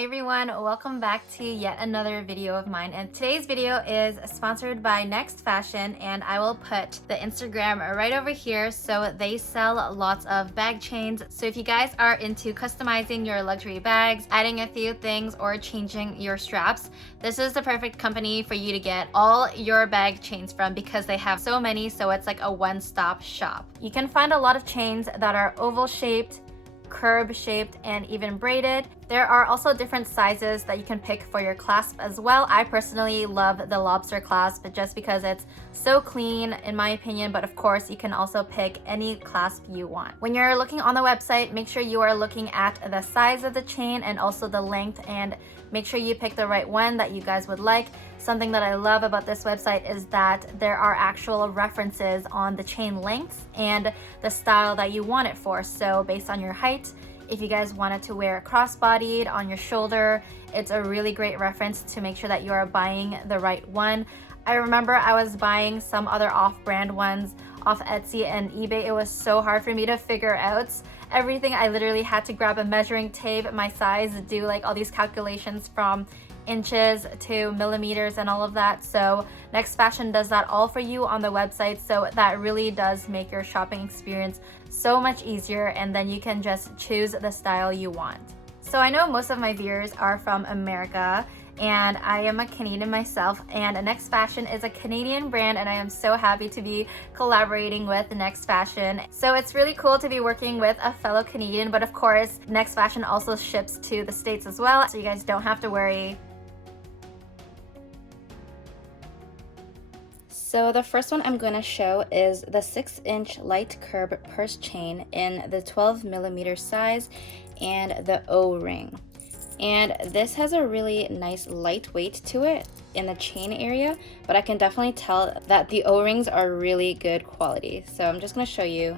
Hi everyone, welcome back to yet another video of mine, and today's video is sponsored by NextFashion, and I will put the Instagram right over here. So they sell lots of bag chains, so if you guys are into customizing your luxury bags, adding a few things, or changing your straps, this is the perfect company for you to get all your bag chains from because they have so many, so it's like a one-stop shop. You can find a lot of chains that are oval shaped, curb shaped, and even braided. There are also different sizes that you can pick for your clasp as well. I personally love the lobster clasp just because it's so clean in my opinion, but of course you can also pick any clasp you want. When you're looking on the website, make sure you are looking at the size of the chain and also the length, and make sure you pick the right one that you guys would like. Something that I love about this website is that there are actual references on the chain lengths and the style that you want it for. So based on your height, if you guys wanted to wear it cross-bodied on your shoulder, it's a really great reference to make sure that you are buying the right one. I remember I was buying some other off-brand ones off Etsy and eBay. It was so hard for me to figure out everything. I literally had to grab a measuring tape, my size, do like all these calculations from inches to millimeters and all of that. So NextFashion does that all for you on the website, so that really does make your shopping experience so much easier, and then you can just choose the style you want. So I know most of my viewers are from America, and I am a Canadian myself, and NextFashion is a Canadian brand, and I am so happy to be collaborating with NextFashion. So it's really cool to be working with a fellow Canadian, but of course NextFashion also ships to the States as well, so you guys don't have to worry. So the first one I'm going to show is the 6-inch light curb purse chain in the 12mm size and the O-ring. And this has a really nice light weight to it in the chain area, but I can definitely tell that the O-rings are really good quality. So I'm just going to show you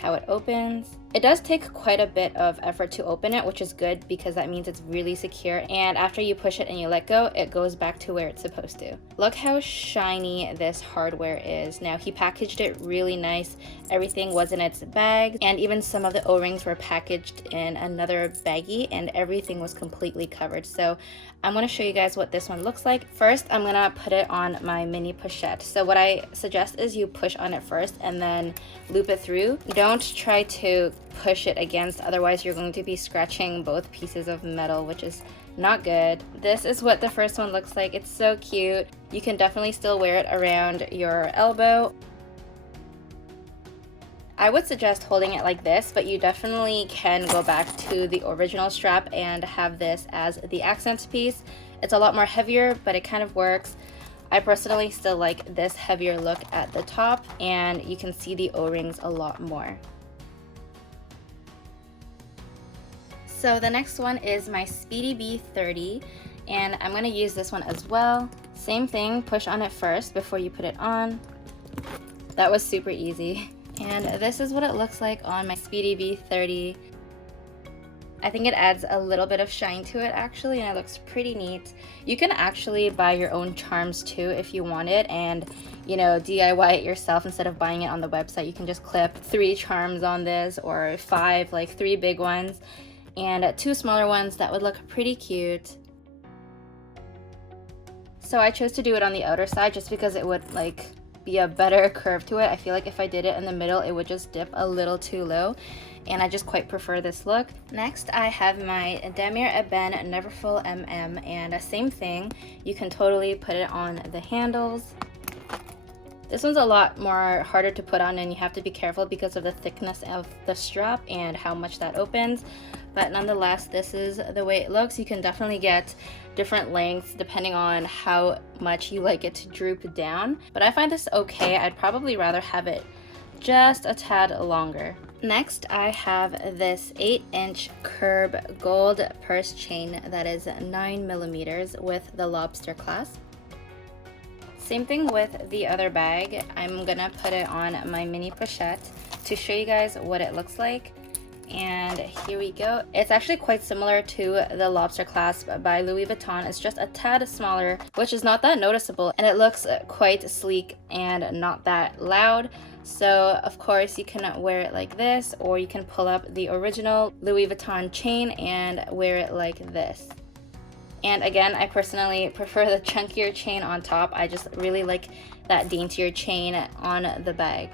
how it opens. It does take quite a bit of effort to open it, which is good because that means it's really secure, and after you push it and you let go, it goes back to where it's supposed to. Look how shiny this hardware is. Now, he packaged it really nice. Everything was in its bag, and even some of the O-rings were packaged in another baggie, and everything was completely covered. So I'm going to show you guys what this one looks like. First, I'm going to put it on my mini pochette. So what I suggest is you push on it first and then loop it through. Don't try to push it against, otherwise you're going to be scratching both pieces of metal, which is not good. This is what the first one looks like. It's so cute. You can definitely still wear it around your elbow. I would suggest holding it like this, but you definitely can go back to the original strap and have this as the accent piece. It's a lot more heavier, but it kind of works. I personally still like this heavier look at the top, and you can see the O-rings a lot more. So the next one is my Speedy B 30, and I'm going to use this one as well. Same thing, push on it first before you put it on. That was super easy. And this is what it looks like on my Speedy B 30. I think it adds a little bit of shine to it actually, and it looks pretty neat. You can actually buy your own charms too if you want it, and you know, DIY it yourself instead of buying it on the website. You can just clip 3 charms on this, or 5, like 3 big ones and 2 smaller ones. That would look pretty cute. So I chose to do it on the outer side just because it would like be a better curve to it. I feel like if I did it in the middle, it would just dip a little too low, and I just quite prefer this look. Next, I have my Demir Eben Neverfull MM, and the same thing, you can totally put it on the handles. This one's a lot more harder to put on, and you have to be careful because of the thickness of the strap and how much that opens. But nonetheless, this is the way it looks. You can definitely get different lengths depending on how much you like it to droop down. But I find this okay. I'd probably rather have it just a tad longer. Next, I have this 8-inch curb gold purse chain that is 9mm with the lobster clasp. Same thing with the other bag. I'm gonna put it on my mini pochette to show you guys what it looks like. And here we go. It's actually quite similar to the lobster clasp by Louis Vuitton. It's just a tad smaller, which is not that noticeable, and it looks quite sleek and not that loud. So of course you can wear it like this, or you can pull up the original Louis Vuitton chain and wear it like this. And again, I personally prefer the chunkier chain on top. I just really like that daintier chain on the bag.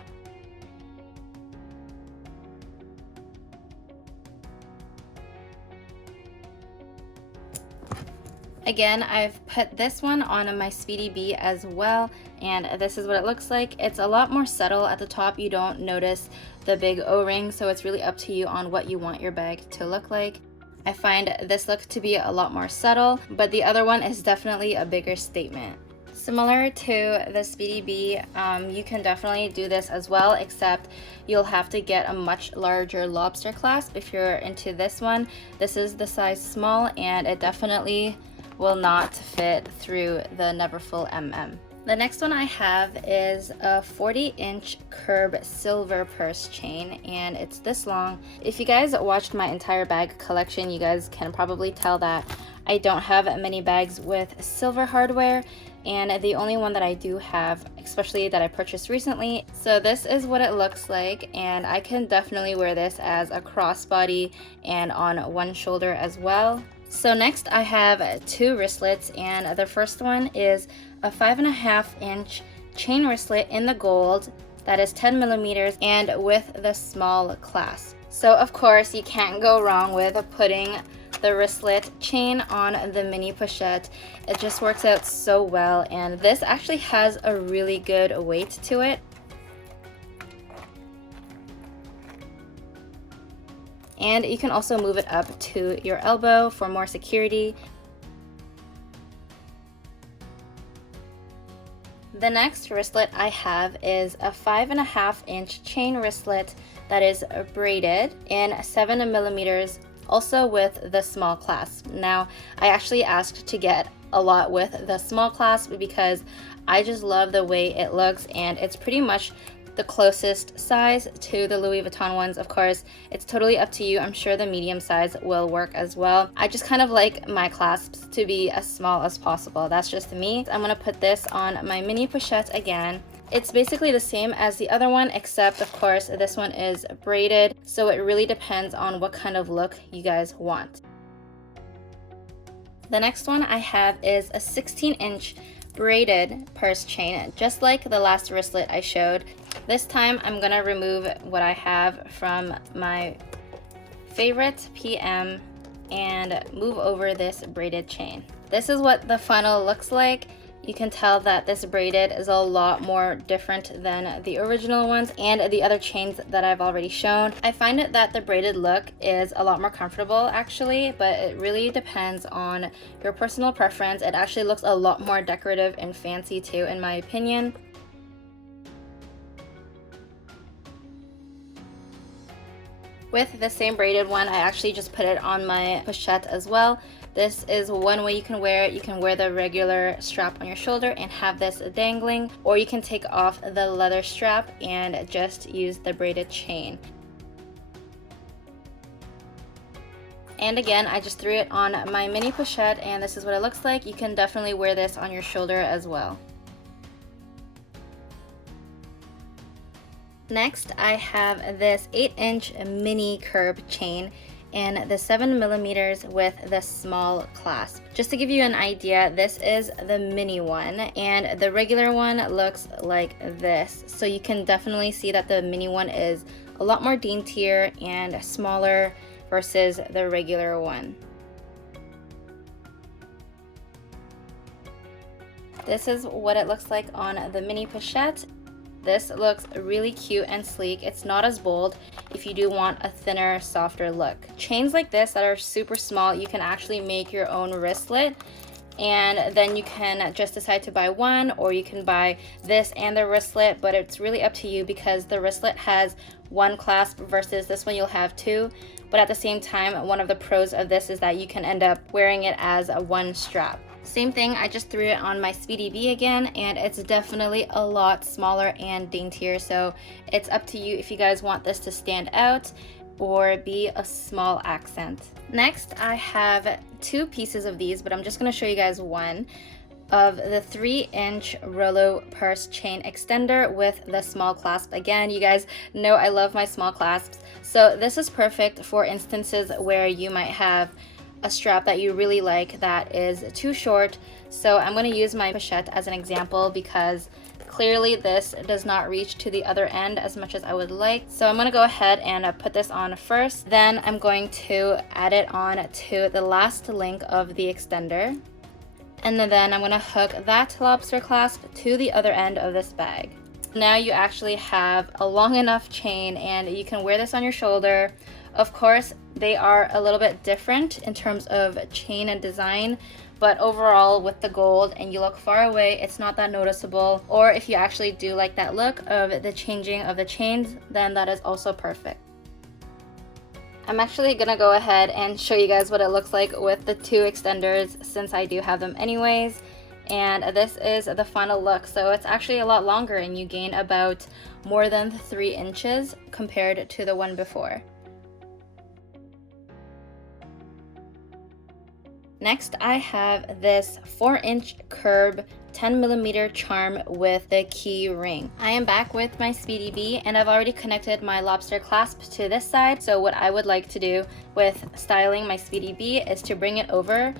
Again, I've put this one on my Speedy B as well, and this is what it looks like. It's a lot more subtle at the top. You don't notice the big O-ring, so it's really up to you on what you want your bag to look like. I find this look to be a lot more subtle, but the other one is definitely a bigger statement. Similar to the Speedy B, you can definitely do this as well, except you'll have to get a much larger lobster clasp if you're into this one. This is the size small, and it definitely will not fit through the Neverfull MM. The next one I have is a 40-inch curb silver purse chain, and it's this long. If you guys watched my entire bag collection, you guys can probably tell that I don't have many bags with silver hardware, and the only one that I do have, especially that I purchased recently. So this is what it looks like, and I can definitely wear this as a crossbody and on one shoulder as well. So next I have two wristlets, and the first one is a 5.5-inch chain wristlet in the gold that is 10 millimeters and with the small clasp. So of course you can't go wrong with putting the wristlet chain on the mini pochette. It just works out so well, and this actually has a really good weight to it. And you can also move it up to your elbow for more security. The next wristlet I have is a 5.5-inch chain wristlet that is braided in 7 millimeters, also with the small clasp. Now, I actually asked to get a lot with the small clasp because I just love the way it looks, and it's pretty much the closest size to the Louis Vuitton ones. Of course, it's totally up to you. I'm sure the medium size will work as well. I just kind of like my clasps to be as small as possible. That's just me. I'm gonna put this on my mini pochette again. It's basically the same as the other one, except of course this one is braided, so it really depends on what kind of look you guys want. The next one I have is a 16-inch braided purse chain, just like the last wristlet I showed. This time I'm gonna remove what I have from my favorite PM and move over this braided chain. This is what the final looks like. You can tell that this braided is a lot more different than the original ones and the other chains that I've already shown. I find it that the braided look is a lot more comfortable actually, but it really depends on your personal preference. It actually looks a lot more decorative and fancy too, in my opinion. With the same braided one, I actually just put it on my pochette as well. This is one way you can wear it. You can wear the regular strap on your shoulder and have this dangling, or you can take off the leather strap and just use the braided chain. And again, I just threw it on my mini pochette, and this is what it looks like. You can definitely wear this on your shoulder as well. Next, I have this 8-inch mini curb chain in the 7 millimeters with the small clasp. Just to give you an idea, this is the mini one, and the regular one looks like this. So you can definitely see that the mini one is a lot more daintier and smaller versus the regular one. This is what it looks like on the mini pochette. This looks really cute and sleek. It's not as bold if you do want a thinner, softer look. Chains like this that are super small, you can actually make your own wristlet, and then you can just decide to buy one, or you can buy this and the wristlet, but it's really up to you because the wristlet has one clasp versus this one you'll have two. But at the same time, one of the pros of this is that you can end up wearing it as a one strap. Same thing, I just threw it on my Speedy B again, and it's definitely a lot smaller and daintier, so it's up to you if you guys want this to stand out or be a small accent. Next, I have two pieces of these, but I'm just going to show you guys one of the 3-inch Rolo purse chain extender with the small clasp. Again, you guys know I love my small clasps, so this is perfect for instances where you might have a strap that you really like that is too short. So I'm going to use my pochette as an example because clearly this does not reach to the other end as much as I would like. So I'm going to go ahead and put this on first. Then I'm going to add it on to the last link of the extender. And then I'm going to hook that lobster clasp to the other end of this bag. Now you actually have a long enough chain and you can wear this on your shoulder. Of course, they are a little bit different in terms of chain and design, but overall with the gold and you look far away, it's not that noticeable. Or if you actually do like that look of the changing of the chains, then that is also perfect. I'm actually gonna go ahead and show you guys what it looks like with the two extenders since I do have them anyways. And this is the final look. So it's actually a lot longer and you gain about more than 3 inches compared to the one before. Next, I have this 4-inch curb 10mm charm with the key ring. I am back with my Speedy B and I've already connected my lobster clasp to this side. So what I would like to do with styling my Speedy B is to bring it over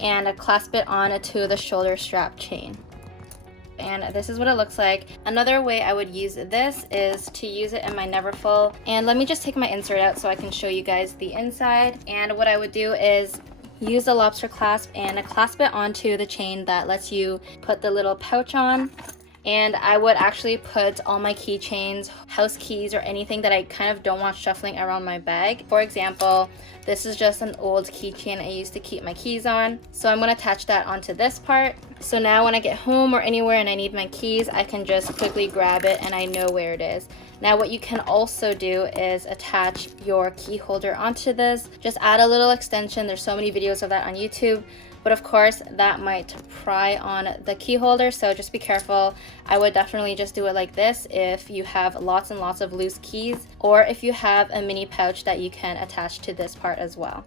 and clasp it on to the shoulder strap chain. And this is what it looks like. Another way I would use this is to use it in my Neverfull. And let me just take my insert out so I can show you guys the inside. And what I would do is use the lobster clasp and clasp it onto the chain that lets you put the little pouch on. And I would actually put all my keychains, house keys, or anything that I kind of don't want shuffling around my bag. For example, this is just an old keychain I used to keep my keys on. So I'm going to attach that onto this part. So now when I get home or anywhere and I need my keys, I can just quickly grab it and I know where it is. Now what you can also do is attach your key holder onto this. Just add a little extension. There's so many videos of that on YouTube. But of course, that might pry on the key holder, so just be careful. I would definitely just do it like this if you have lots and lots of loose keys, or if you have a mini pouch that you can attach to this part as well.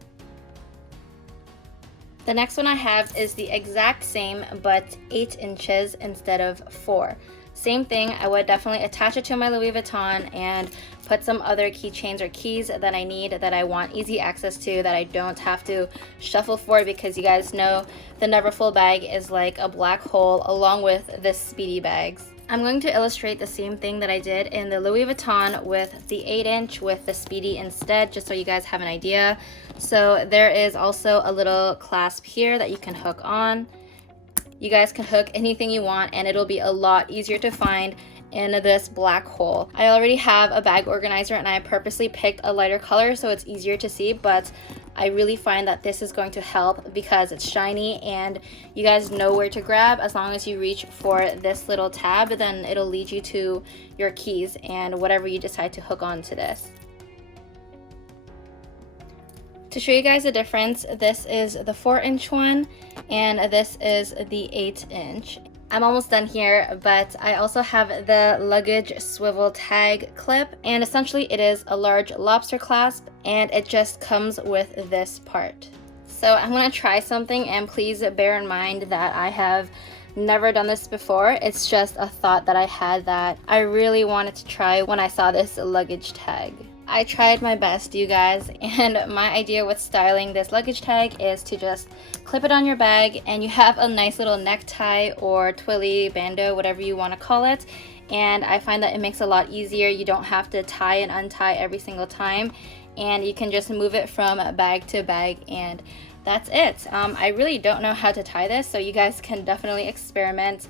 The next one I have is the exact same, but 8 inches instead of 4. Same thing, I would definitely attach it to my Louis Vuitton and put some other keychains or keys that I need, that I want easy access to, that I don't have to shuffle for, because you guys know the Neverfull bag is like a black hole along with the Speedy bags. I'm going to illustrate the same thing that I did in the Louis Vuitton with the 8-inch with the Speedy instead, just so you guys have an idea. So there is also a little clasp here that you can hook on. You guys can hook anything you want and it'll be a lot easier to find in this black hole. I already have a bag organizer and I purposely picked a lighter color so it's easier to see, but I really find that this is going to help because it's shiny and you guys know where to grab. As long as you reach for this little tab, then it'll lead you to your keys and whatever you decide to hook onto this. To show you guys the difference, this is the 4-inch one and this is the 8-inch. I'm almost done here, but I also have the Luggage swivel tag clip, and essentially it is a large lobster clasp and it just comes with this part. So I'm gonna try something, and please bear in mind that I have never done this before. It's just a thought that I had that I really wanted to try when I saw this luggage tag. I tried my best, you guys, and my idea with styling this luggage tag is to just clip it on your bag and you have a nice little necktie or twilly, bandeau, whatever you want to call it. And I find that it makes it a lot easier. You don't have to tie and untie every single time, and you can just move it from bag to bag, and that's it. I really don't know how to tie this, so you guys can definitely experiment.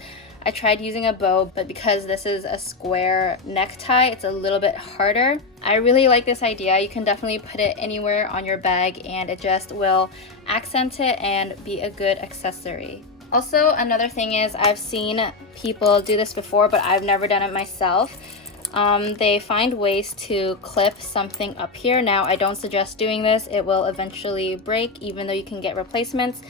I tried using a bow, but because this is a square necktie, it's a little bit harder. I really like this idea. You can definitely put it anywhere on your bag and it just will accent it and be a good accessory. Also, another thing is I've seen people do this before, but I've never done it myself. They find ways to clip something up here. Now, I don't suggest doing this. It will eventually break, even though you can get replacements.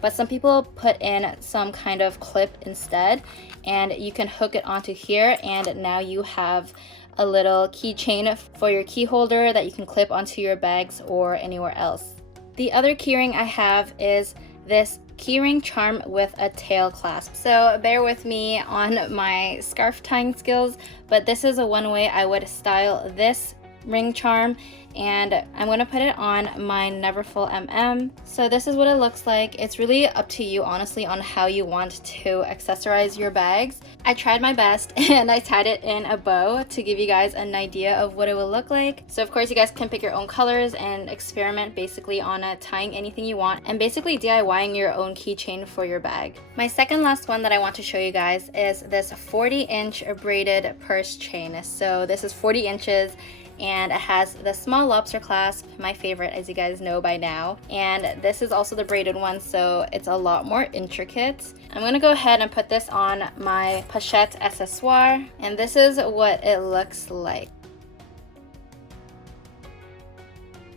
But some people put in some kind of clip instead, and you can hook it onto here, and now you have a little keychain for your key holder that you can clip onto your bags or anywhere else. The other keyring I have is this keyring charm with a tail clasp. So bear with me on my scarf tying skills, but this is one way I would style this ring charm, and I'm gonna put it on my Neverfull MM. So this is what it looks like. It's really up to you, honestly, on how you want to accessorize your bags. I tried my best and I tied it in a bow to give you guys an idea of what it will look like. So of course you guys can pick your own colors and experiment basically on tying anything you want and basically DIYing your own keychain for your bag. My second last one that I want to show you guys is this 40-inch braided purse chain. So this is 40 inches and it has the small lobster clasp, my favorite, as you guys know by now. And this is also the braided one, so it's a lot more intricate. I'm gonna go ahead and put this on my Pochette Accessoire, and this is what it looks like.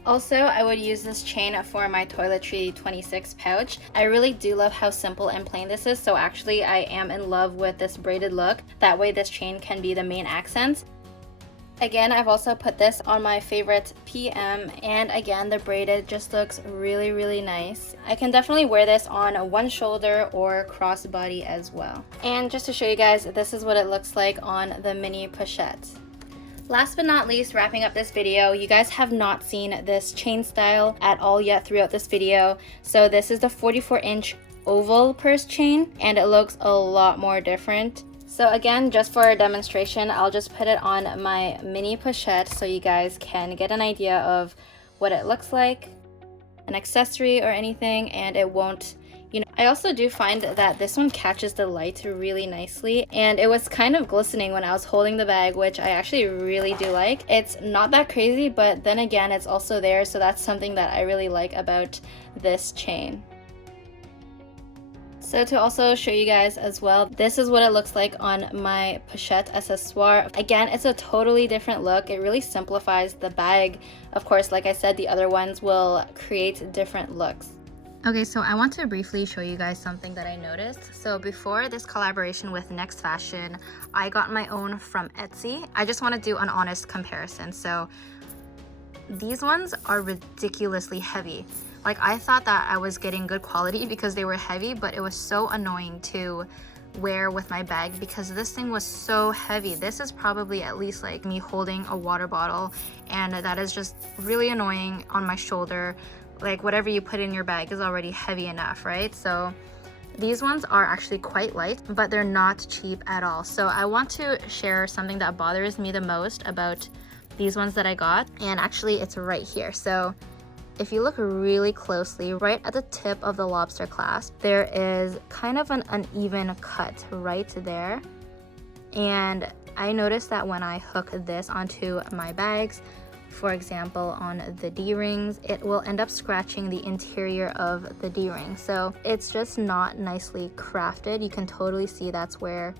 Also, I would use this chain for my Toiletry 26 pouch. I really do love how simple and plain this is, so actually I am in love with this braided look. That way this chain can be the main accent. Again, I've also put this on my favorite PM, and again, the braided just looks really, really nice. I can definitely wear this on one shoulder or crossbody as well. And just to show you guys, this is what it looks like on the mini pochette. Last but not least, wrapping up this video, you guys have not seen this chain style at all yet throughout this video. So this is the 44-inch oval purse chain, and it looks a lot more different. So again, just for a demonstration, I'll just put it on my mini pochette so you guys can get an idea of what it looks like, an accessory or anything, and it won't, you know. I also do find that this one catches the light really nicely, and it was kind of glistening when I was holding the bag, which I actually really do like. It's not that crazy, but then again, it's also there, so that's something that I really like about this chain. So to also show you guys as well, this is what it looks like on my Pochette Accessoire. Again, it's a totally different look. It really simplifies the bag. Of course, like I said, the other ones will create different looks. Okay, so I want to briefly show you guys something that I noticed. So before this collaboration with NextFashion, I got my own from Etsy. I just want to do an honest comparison. So these ones are ridiculously heavy. Like, I thought that I was getting good quality because they were heavy, but it was so annoying to wear with my bag because this thing was so heavy. This is probably at least like me holding a water bottle, and that is just really annoying on my shoulder. Like, whatever you put in your bag is already heavy enough, right? So these ones are actually quite light, but they're not cheap at all. So I want to share something that bothers me the most about these ones that I got, and actually it's right here. So if you look really closely, right at the tip of the lobster clasp, there is kind of an uneven cut right there. And I noticed that when I hook this onto my bags, for example, on the D-rings, it will end up scratching the interior of the D-ring. So it's just not nicely crafted. You can totally see that's where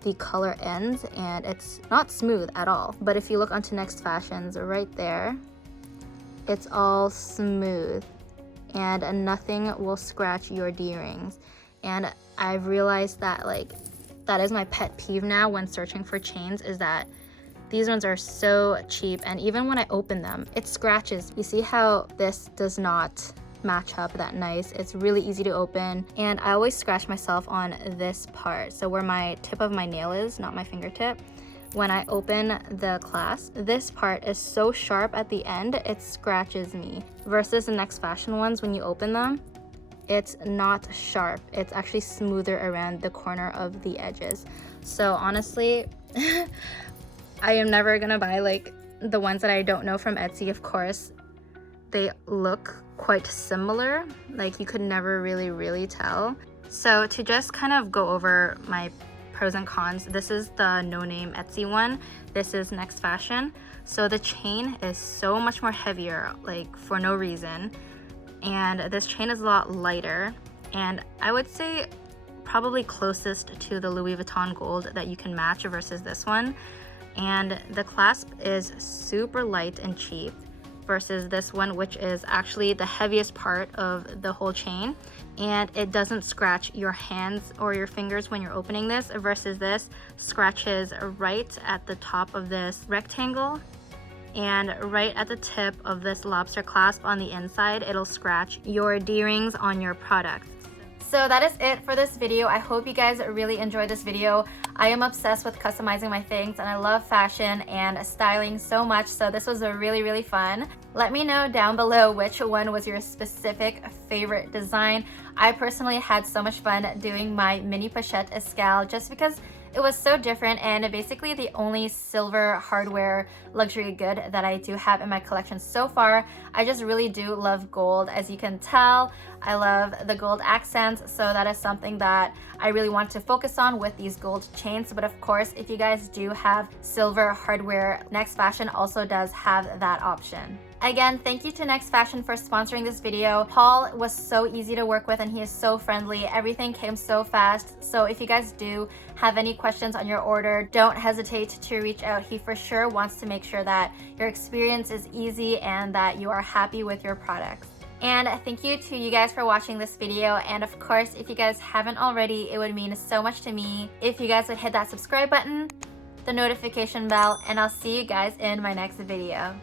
the color ends, and it's not smooth at all. But if you look onto NextFashion's right there, it's all smooth and nothing will scratch your D-rings. And I've realized that, like, that is my pet peeve now when searching for chains, is that these ones are so cheap, and even when I open them, it scratches. You see how this does not match up that nice? It's really easy to open, and I always scratch myself on this part, so where my tip of my nail is, not my fingertip. When I open the clasp, this part is so sharp at the end, it scratches me. Versus the NextFashion ones, when you open them, it's not sharp. It's actually smoother around the corner of the edges. So honestly, I am never gonna buy like the ones that I don't know from Etsy. Of course, they look quite similar. Like, you could never really tell. So to just kind of go over my pros and cons, this is the no-name Etsy one, this is NextFashion. So the chain is so much more heavier, like for no reason, and this chain is a lot lighter, and I would say probably closest to the Louis Vuitton gold that you can match versus this one. And the clasp is super light and cheap versus this one, which is actually the heaviest part of the whole chain, and it doesn't scratch your hands or your fingers when you're opening this, versus this scratches right at the top of this rectangle and right at the tip of this lobster clasp on the inside. It'll scratch your D-rings on your product. So that is it for this video. I hope you guys really enjoyed this video. I am obsessed with customizing my things and I love fashion and styling so much, so this was a really fun. Let me know down below which one was your specific favorite design. I personally had so much fun doing my mini pochette escale just because it was so different and basically the only silver hardware luxury good that I do have in my collection so far. I just really do love gold. As you can tell, I love the gold accents, so that is something that I really want to focus on with these gold chains. But of course, if you guys do have silver hardware, NextFashion also does have that option. Again, thank you to NextFashion for sponsoring this video. Paul was so easy to work with and he is so friendly. Everything came so fast. So if you guys do have any questions on your order, don't hesitate to reach out. He for sure wants to make sure that your experience is easy and that you are happy with your products. And thank you to you guys for watching this video. And of course, if you guys haven't already, it would mean so much to me if you guys would hit that subscribe button, the notification bell, and I'll see you guys in my next video.